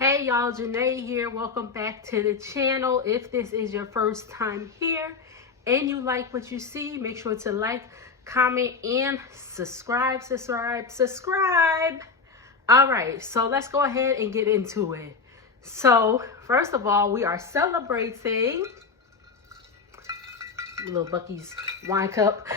Hey y'all, Janae here. Welcome back to the channel. If this is your first time here and you like what you see, make sure to like, comment, and subscribe. All right, so let's go ahead and get into it. So first of all, we are celebrating little Bucky's wine cup.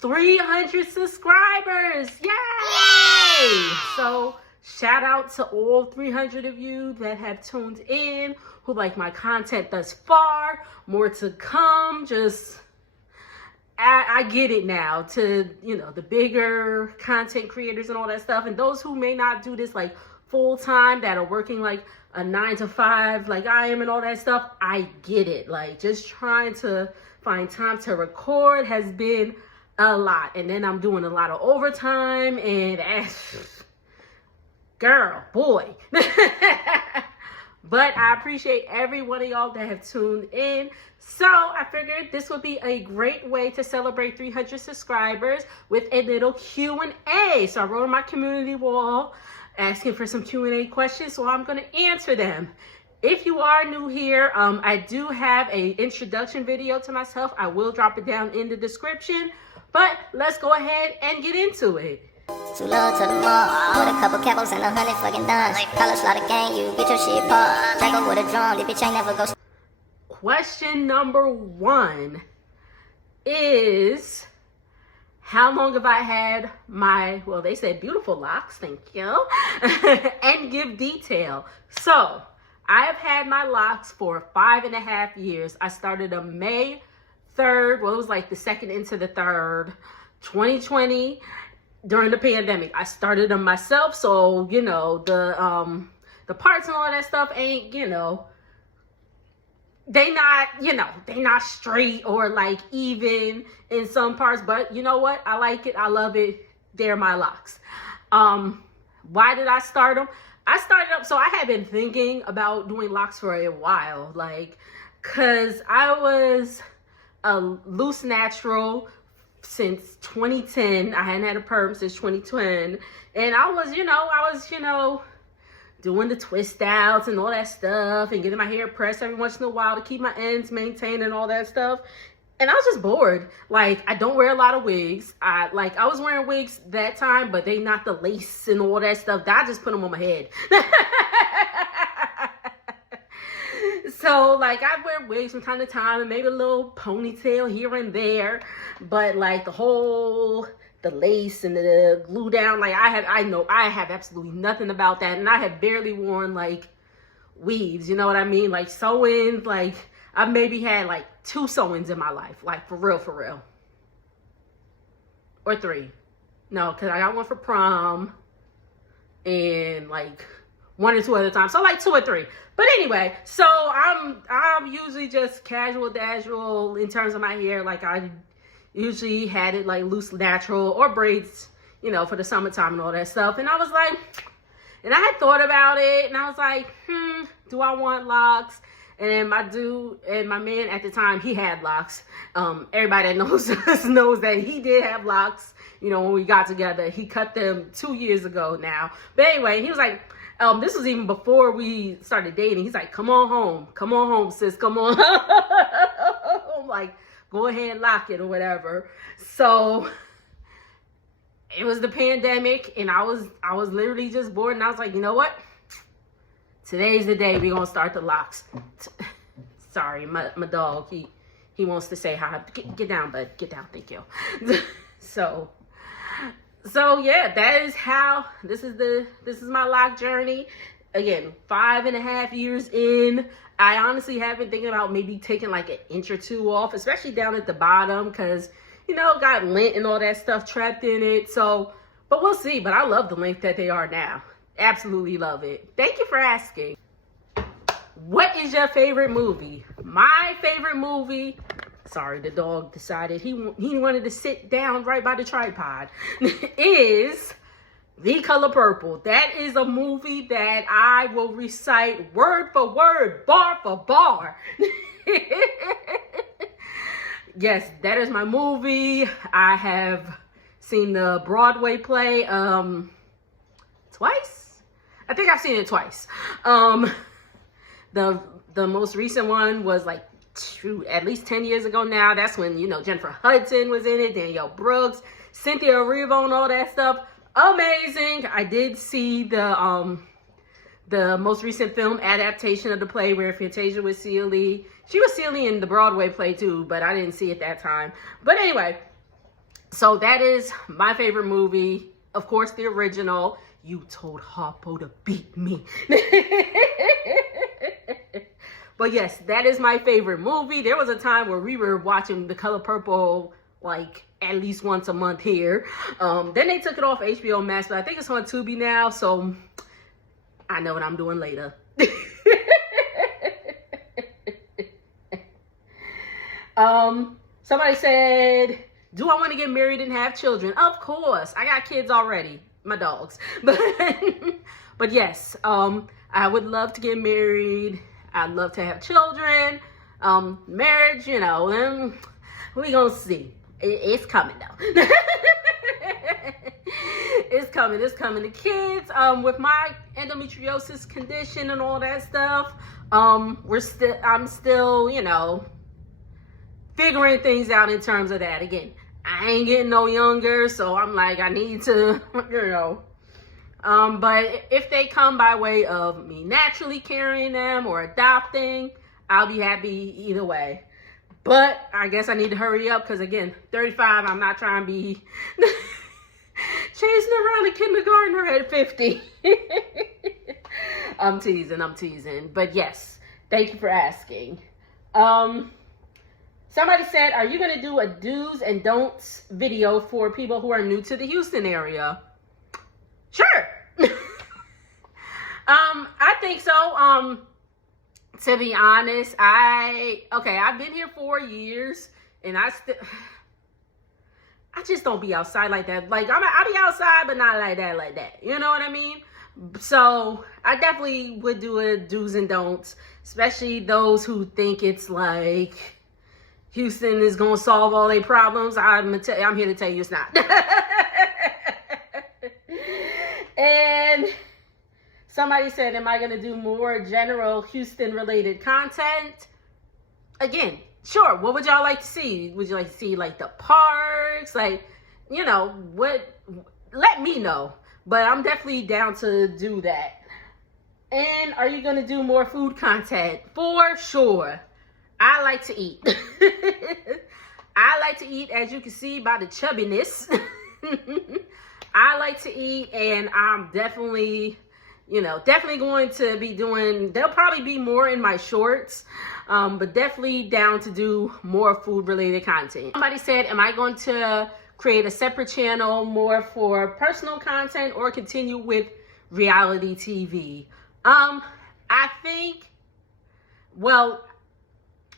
300 subscribers. Yay! So shout out to all 300 of you that have tuned in, who like my content thus far. More to come. I get it now, to, you know, the bigger content creators and all that stuff. And those who may not do this like full time, that are working like a 9 to 5 like I am and all that stuff, I get it. Like, just trying to find time to record has been a lot. And then I'm doing a lot of overtime and girl, boy. But I appreciate every one of y'all that have tuned in. So I figured this would be a great way to celebrate 300 subscribers with a little Q&A. So I wrote on my community wall asking for some Q&A questions, so I'm going to answer them. If you are new here, I do have an introduction video to myself. I will drop it down in the description. But let's go ahead and get into it. Too low to the mall, with a couple capos and 100 fucking dimes. College slaughter gang, you get your shit popped. Drago with a drum, the bitch ain't never go. Question number 1 is, how long have I had my, well, they said beautiful locks, thank you, and give detail. So I have had my locks for 5.5 years. I started on May 3rd, well, it was like the second into the 3rd, 2020. During the pandemic, I started them myself, so you know the parts and all that stuff ain't, you know, they not straight or like even in some parts, but you know what, I like it, I love it. They're my locks. Why did I start them? I started up, so I had been thinking about doing locks for a while, like, cause I was a loose natural since 2010. I hadn't had a perm since 2010, and I was doing the twist outs and all that stuff and getting my hair pressed every once in a while to keep my ends maintained and all that stuff. And I was just bored. Like, I don't wear a lot of wigs. I was wearing wigs that time, but they not the lace and all that stuff. I just put them on my head. So, like, I wear wigs from time to time and maybe a little ponytail here and there. But, like, the lace and the glue down, like, I have absolutely nothing about that. And I have barely worn, like, weaves, you know what I mean? Like, sew-ins, like, I've maybe had, like, 2 sew-ins in my life. Like, for real. Or 3. No, because I got one for prom. And, like, 1 or 2 other times. So, like, 2 or 3. But anyway, so I'm usually just casual in terms of my hair. Like, I usually had it like loose natural or braids, you know, for the summertime and all that stuff. And I was like, and I had thought about it, and I was like, do I want locks? And then my man at the time, he had locks. Everybody that knows us knows that he did have locks. You know, when we got together, he cut them 2 years ago now. But anyway, he was like, this was even before we started dating. He's like, come on home, sis, come on. I'm like, go ahead and lock it or whatever. So it was the pandemic, and I was literally just bored, and I was like, you know what? Today's the day we're gonna start the locks. Sorry, my dog, he wants to say hi. Get down, bud. Get down, thank you. So yeah, that is how this is my lock journey. Again, 5.5 years in. I honestly have been thinking about maybe taking like 1 inch or 2 off, especially down at the bottom, because, you know, got lint and all that stuff trapped in it. So, but we'll see. But I love the length that they are now. Absolutely love it. Thank you for asking. What is your favorite movie? My favorite movie, sorry, the dog decided he wanted to sit down right by the tripod, is The Color Purple. That is a movie that I will recite word for word, bar for bar. Yes, that is my movie. I have seen the Broadway play twice. I think think I've seen it twice. The most recent one was like, shoot, at least 10 years ago now. That's when, you know, Jennifer Hudson was in it, Danielle Brooks, Cynthia Erivo, and all that stuff. Amazing. I did see the most recent film adaptation of the play where Fantasia was Celie. She was Celie in the Broadway play too, but I didn't see it that time. But anyway, so that is my favorite movie. Of course, the original. You told Harpo to beat me. But yes, that is my favorite movie. There was a time where we were watching The Color Purple like at least once a month here. Then they took it off HBO Max, but I think it's on Tubi now, so I know what I'm doing later. Somebody said, do I want to get married and have children? Of course. I got kids already. My dogs. But yes, I would love to get married. I'd love to have children. Marriage, you know, we gonna see. It's coming though. It's coming. The kids, with my endometriosis condition and all that stuff, I'm still, you know, figuring things out in terms of that. Again, I ain't getting no younger, so I'm like, I need to, you know. But if they come by way of me naturally carrying them or adopting, I'll be happy either way. But I guess I need to hurry up because, again, 35, I'm not trying to be chasing around a kindergartner at 50. I'm teasing. But yes, thank you for asking. Somebody said, are you going to do a do's and don'ts video for people who are new to the Houston area? Sure. I think so. To be honest, I've been here 4 years and I just don't be outside like that. Like I be outside, but not like that. You know what I mean? So I definitely would do a do's and don'ts, especially those who think it's like Houston is going to solve all their problems. I'm here to tell you it's not. And somebody said, am I going to do more general Houston related content? Again, sure. What would y'all like to see? Would you like to see like the parks? Like, you know, let me know. But I'm definitely down to do that. And are you going to do more food content? For sure. I like to eat. I like to eat, as you can see by the chubbiness. I like to eat, and I'm definitely going to be doing, there'll probably be more in my shorts, but definitely down to do more food-related content. Somebody said, am I going to create a separate channel more for personal content or continue with reality TV? I think, well,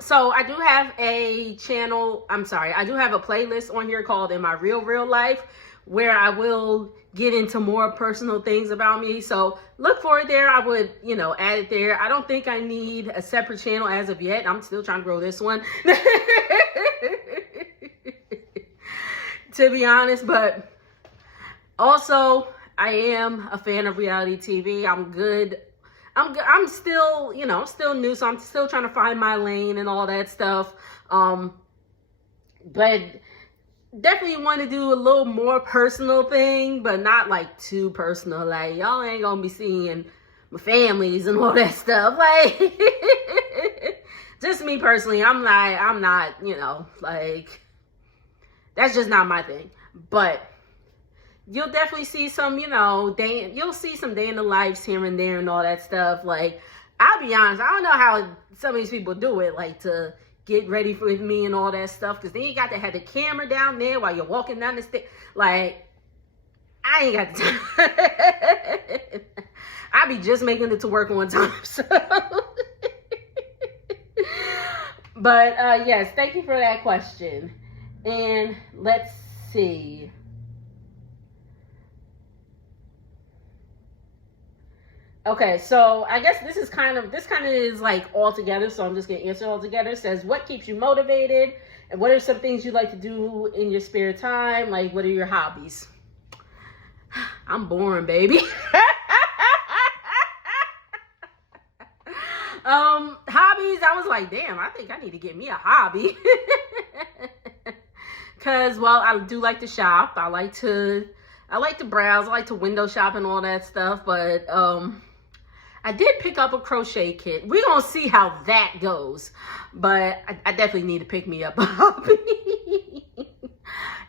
so I do have a channel, I do have a playlist on here called In My Real Life, where I will get into more personal things about me. So look for it there. I would, add it there. I don't think I need a separate channel as of yet. I'm still trying to grow this one. To be honest, but also I am a fan of reality TV. I'm good. I'm still, still new, so I'm still trying to find my lane and all that stuff. But definitely want to do a little more personal thing, but not like too personal. Like, y'all ain't gonna be seeing my families and all that stuff. Like, just me personally, I'm not, like, that's just not my thing. But you'll definitely see some, you'll see some day in the lives here and there and all that stuff. Like, I'll be honest, I don't know how some of these people do it, like, to get ready with me and all that stuff, because then you got to have the camera down there while you're walking down the stairs. Like, I ain't got the time. I be just making it to work one time. So. But yes, thank you for that question. And let's see. Okay, so I guess this kind of is like all together, so I'm just gonna answer all together. It says, what keeps you motivated? And what are some things you like to do in your spare time? Like, what are your hobbies? I'm boring, baby. Hobbies, I was like, damn, I think I need to get me a hobby. Cause, well, I do like to shop. I like to browse. I like to window shop and all that stuff. But I did pick up a crochet kit. We're gonna see how that goes. But I definitely need to pick me up a hobby.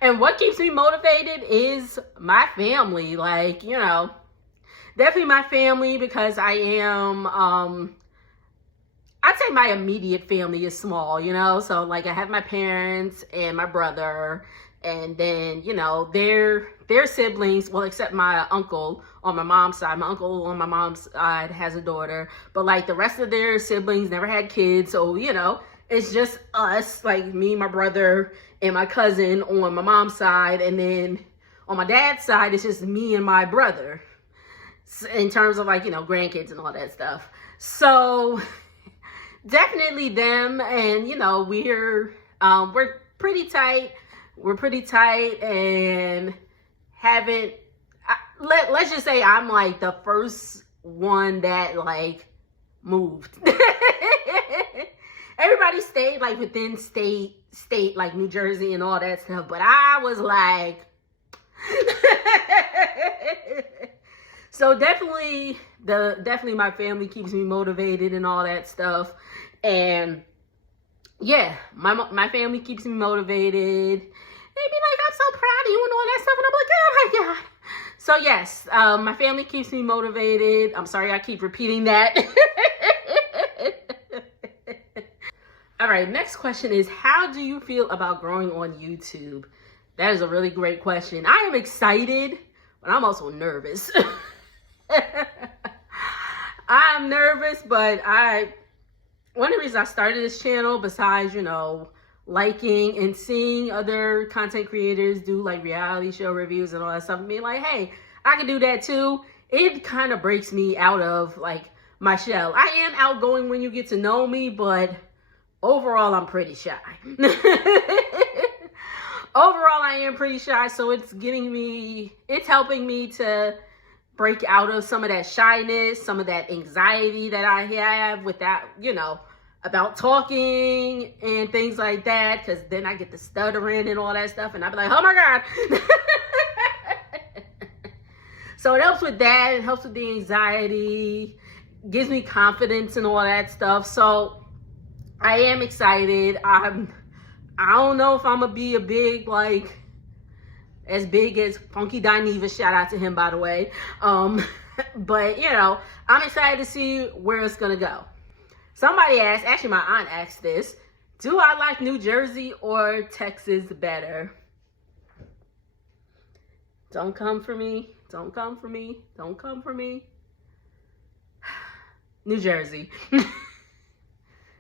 And what keeps me motivated is my family. Like, you know, definitely my family, because I am, I'd say my immediate family is small, you know? So, like, I have my parents and my brother, and then, you know, their siblings, well, except my uncle on my mom's side. My uncle on my mom's side has a daughter, but, like, the rest of their siblings never had kids. So, you know, it's just us, like, me, my brother, and my cousin on my mom's side. And then on my dad's side, it's just me and my brother, in terms of, like, you know, grandkids and all that stuff. So definitely them. And, you know, we're pretty tight. We're pretty tight, and let's just say I'm like the first one that like moved. Everybody stayed like within state like New Jersey and all that stuff, but I was like so definitely my family keeps me motivated and all that stuff. And yeah, my family keeps me motivated. They be like, I'm so proud of you and all that stuff. And I'm like, oh my God. So yes, my family keeps me motivated. I'm sorry I keep repeating that. All right, next question is, how do you feel about growing on YouTube? That is a really great question. I am excited, but I'm also nervous. I'm nervous, but one of the reasons I started this channel, besides, you know, liking and seeing other content creators do like reality show reviews and all that stuff, and being like, hey, I can do that too. It kind of breaks me out of like my shell. I am outgoing when you get to know me, but overall I'm pretty shy. Overall I am pretty shy, so it's helping me to break out of some of that shyness, some of that anxiety that I have with that, you know, about talking and things like that, because then I get the stuttering and all that stuff, and I'll be like, oh my God. So it helps with that. It helps with the anxiety, gives me confidence and all that stuff. So I am excited. I don't know if I'm gonna be a big, like, as big as Funky Dineva, shout out to him, by the way. But, you know, I'm excited to see where it's gonna go. Somebody asked, actually my aunt asked this, do I like New Jersey or Texas better? Don't come for me. Don't come for me. Don't come for me. New Jersey.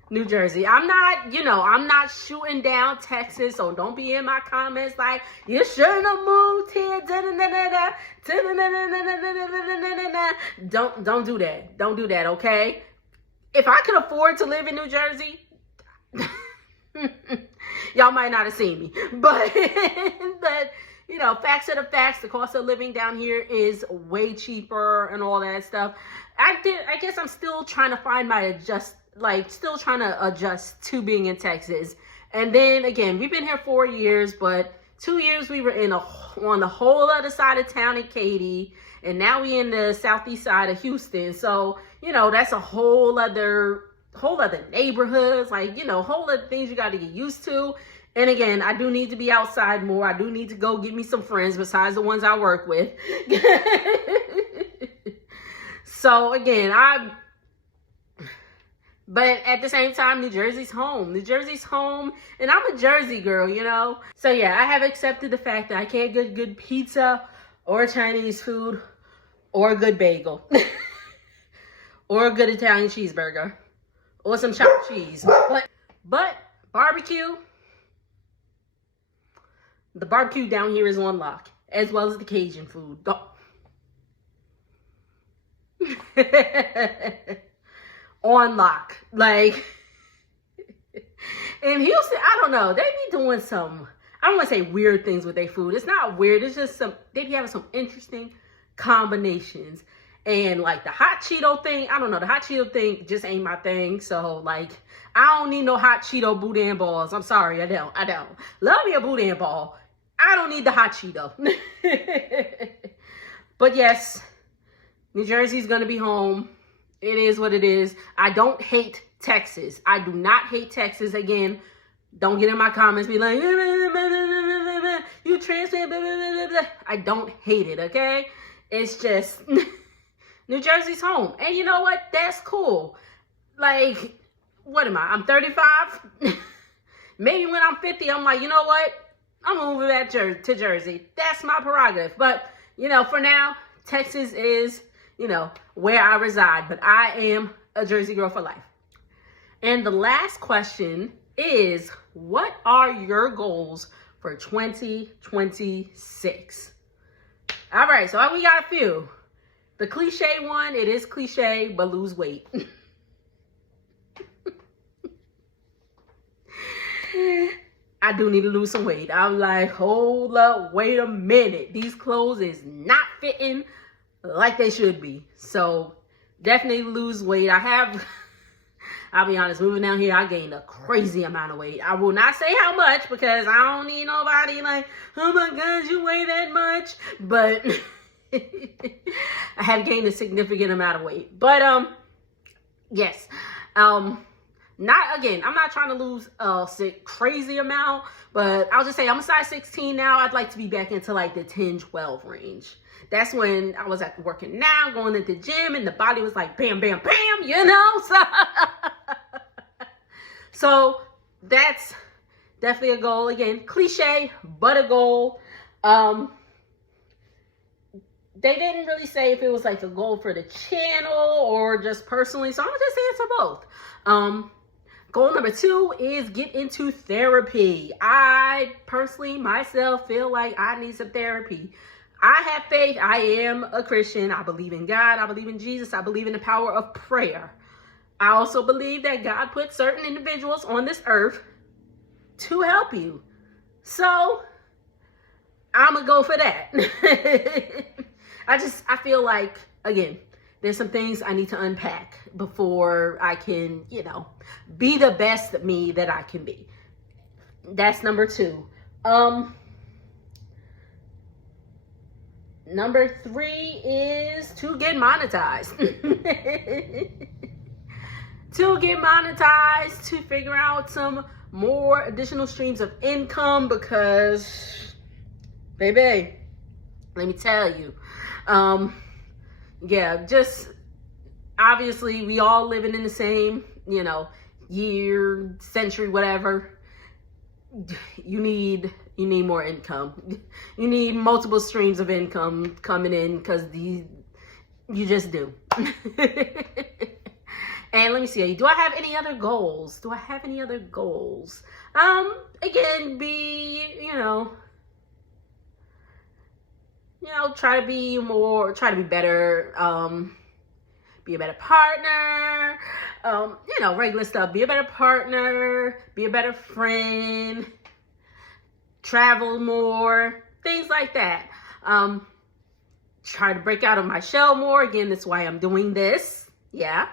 New Jersey. I'm not shooting down Texas, so don't be in my comments like, you shouldn't have moved here. Don't do that. Don't do that, okay? If I could afford to live in New Jersey, y'all might not have seen me. But you know, facts are the facts. The cost of living down here is way cheaper and all that stuff. I guess I'm still trying to find still trying to adjust to being in Texas. And then again, we've been here 4 years, but 2 years we were on the whole other side of town in Katy, and now we in the southeast side of Houston. So, you know, that's a whole other neighborhoods, like, you know, whole other things you got to get used to. And again, I do need to be outside more. I do need to go get me some friends besides the ones I work with. So again, but at the same time, New Jersey's home. New Jersey's home, and I'm a Jersey girl, you know? So yeah, I have accepted the fact that I can't get good pizza or Chinese food or a good bagel or a good Italian cheeseburger or some chopped cheese. But barbecue, the barbecue down here is on lock, as well as the Cajun food. On lock. Like, in Houston, I don't know, they be doing some, I don't want to say weird things with their food. It's not weird, it's just they be having some interesting combinations. And like the hot Cheeto thing, I don't know, the hot Cheeto thing just ain't my thing. So like, I don't need no hot Cheeto boudin balls. I'm sorry, I don't. Love me a boudin ball. I don't need the hot Cheeto. But yes, New Jersey's gonna be home. It is what it is. I don't hate Texas. I do not hate Texas. Again, don't get in my comments, be like, you transplant, blah, blah, blah, blah. I don't hate it, okay? It's just, New Jersey's home. And you know what? That's cool. Like, what am I? I'm 35. Maybe when I'm 50, I'm like, you know what? I'm moving back to Jersey. That's my prerogative. But, you know, for now, Texas is, you know, where I reside. But I am a Jersey girl for life. And the last question is, what are your goals for 2026? All right, so we got a few. The cliche one, it is cliche, but lose weight. I do need to lose some weight. I'm like, hold up, wait a minute. These clothes is not fitting like they should be. So definitely lose weight. I'll be honest, moving down here, I gained a crazy amount of weight. I will not say how much because I don't need nobody like, oh my God, you weigh that much. But I have gained a significant amount of weight. But yes, I'm not trying to lose a crazy amount, but I'll just say I'm a size 16 now. I'd like to be back into like the 10, 12 range. That's when I was at working now, going to the gym, and the body was like, bam, bam, bam, you know? So that's definitely a goal. Again, cliche, but a goal. They didn't really say if it was like a goal for the channel or just personally, so I'm gonna just answer both. Goal number 2 is get into therapy. I personally, myself, feel like I need some therapy. I have faith. I am a Christian. I believe in God. I believe in Jesus. I believe in the power of prayer. I also believe that God put certain individuals on this earth to help you. So I'm going to go for that. I feel like, again, there's some things I need to unpack before I can, you know, be the best me that I can be. That's number 2. Number 3 is to get monetized. To get monetized, to figure out some more additional streams of income because, baby, let me tell you, yeah, just obviously we all living in the same, you know, year, century, whatever. You need more income. You need multiple streams of income coming in because you just do. And let me see. Do I have any other goals? Again, try to be better, be a better partner, regular stuff. Be a better partner, be a better friend, travel more, things like that. Try to break out of my shell more. Again, that's why I'm doing this. Yeah.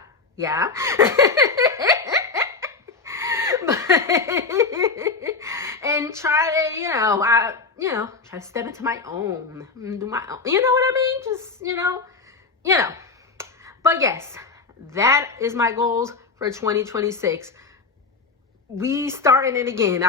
And try to, try to step into my own, do my own, you know what I mean? Just, But yes, that is my goals for 2026. We starting it again.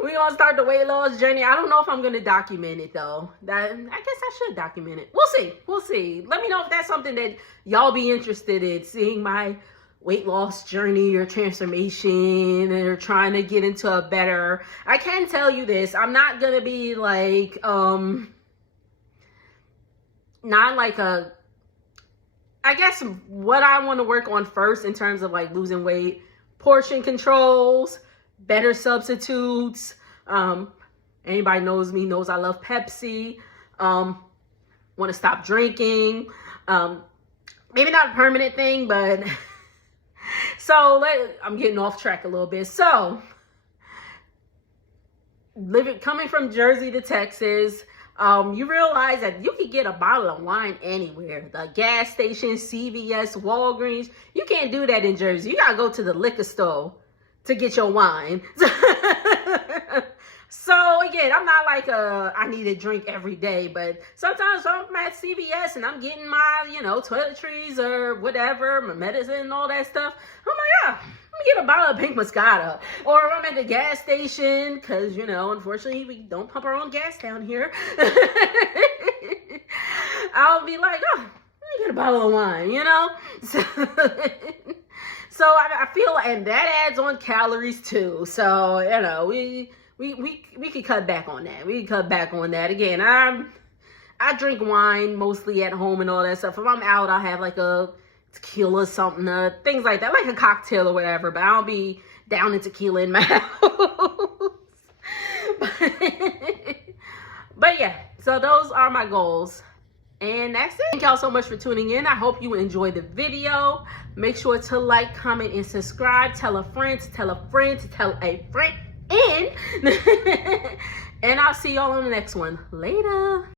We gonna start the weight loss journey. I don't know if I'm gonna document it though. I guess I should document it. We'll see. Let me know if that's something that y'all be interested in, seeing my weight loss journey or transformation or trying to get into a better. I can tell you this. I'm not gonna be like not like a, I guess what I want to work on first in terms of like losing weight, portion controls, better substitutes. Anybody knows me knows I love Pepsi. Want to stop drinking. Maybe not a permanent thing, but so I'm getting off track a little bit. So coming from Jersey to Texas, you realize that you can get a bottle of wine anywhere. The gas station, CVS, Walgreens. You can't do that in Jersey. You gotta go to the liquor store to get your wine. So again, I'm not like I need a drink every day, but sometimes I'm at CVS and I'm getting my, toiletries or whatever, my medicine and all that stuff. I'm like, let me get a bottle of pink Moscato. Or I'm at the gas station, because, unfortunately, we don't pump our own gas down here. I'll be like, let me get a bottle of wine, So I feel, and that adds on calories too. So, we could cut back on that. We can cut back on that. Again, I drink wine mostly at home and all that stuff. If I'm out, I'll have like a tequila, something, things like that, like a cocktail or whatever. But I don't be down in tequila in my house. But yeah, so those are my goals. And that's it. Thank y'all so much for tuning in. I hope you enjoyed the video. Make sure to like, comment, and subscribe. Tell a friend to tell a friend to tell a friend. And I'll see y'all on the next one. Later.